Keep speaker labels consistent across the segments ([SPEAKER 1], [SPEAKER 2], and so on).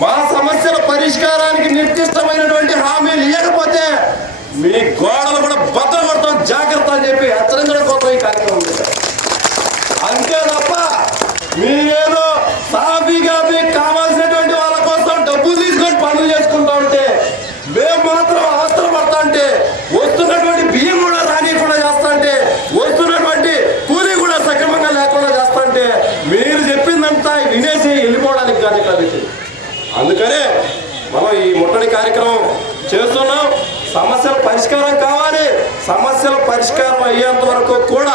[SPEAKER 1] మా సమస్యల పరిష్కారానికి నిర్దిష్టమైనటువంటి హామీలు ఇవ్వకపోతే మనం కార్యక్రమం చేస్తున్నాం. సమస్యల పరిష్కారం కావాలి. సమస్యల పరిష్కారం అయ్యేంత వరకు కూడా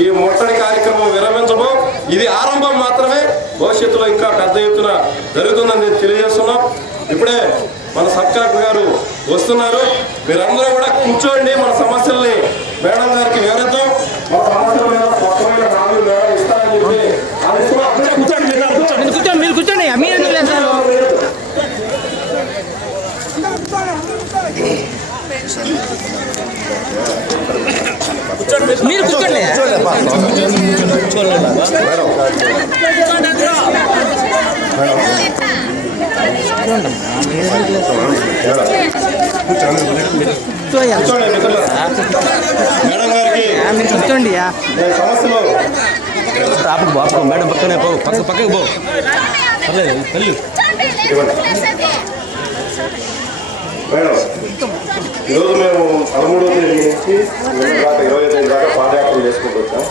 [SPEAKER 1] ఈ ముట్టడి కార్యక్రమం విరమించము ఇది ఆరంభం మాత్రమే. భవిష్యత్తులో ఇంకా పెద్ద ఎత్తున జరుగుతుందని తెలియజేస్తున్నాం. ఇప్పుడే మన సబ్ కలెక్టర్ గారు వస్తున్నారు. మీరందరూ కూడా కూర్చోండి మన సమస్యల్ని మేడం గారికి వివరిద్దాం మన సమస్యల మీద స్పష్టమైన హామీలు మేడం ఇస్తారని చెప్పి అనుకున్నాం. అక్కడే కూర్చోండి మీరు కూర్చోండి.
[SPEAKER 2] మీరు కూర్చోండి మీరు కూర్చోండి మీరు ఎందుకు లేస్తారు మీరు కూర్చోండి. మీరు కూర్చోండి
[SPEAKER 3] టాపిక్ బాపు మేడం పక్కనే పో పక్క పక్కకి పో. పర్లేదు తల్లి
[SPEAKER 1] మేడం ఈరోజు మేము పదమూడో తేదీ నుంచి దాకా ఇరవై తేదీ దాకా పాదయాత్ర చేసుకుంటూ వచ్చాం.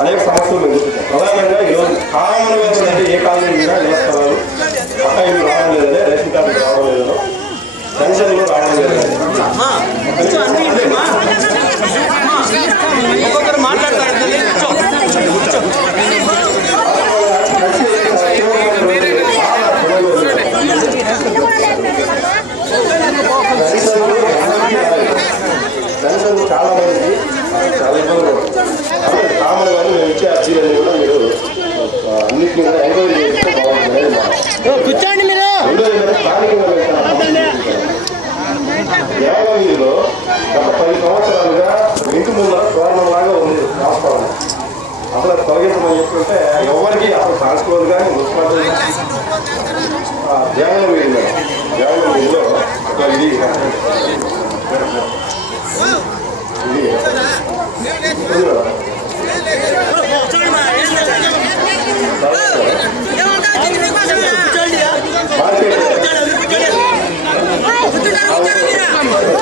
[SPEAKER 1] అనేక సమస్యలు మేము ప్రధానంగా ఈరోజు కామన్గా ఏంటంటే ఏ కాలనీ మీద ఏ స్థలాలు? పక్క ఇల్లు రావడం లేదని రేషన్ కార్డు రావడం లేదనో. పెన్షన్లు రావడం లేదని. అన్నింటినీ
[SPEAKER 2] కూర్చోండి మీరు.
[SPEAKER 1] దేవాలయంలో గత పది సంవత్సరాలుగా ఇంటి ముందర తోరణంలాగా ఉంది వాస్తవం అసలు తొలగించమని చెప్తుంటే ఎవరికి అసలు కాన్స్టోర్ కానీ మున్సిపాలిటీ దేవాలయం వీధిలో దేవాలయం వీధిలో ఒక ఇది ఇది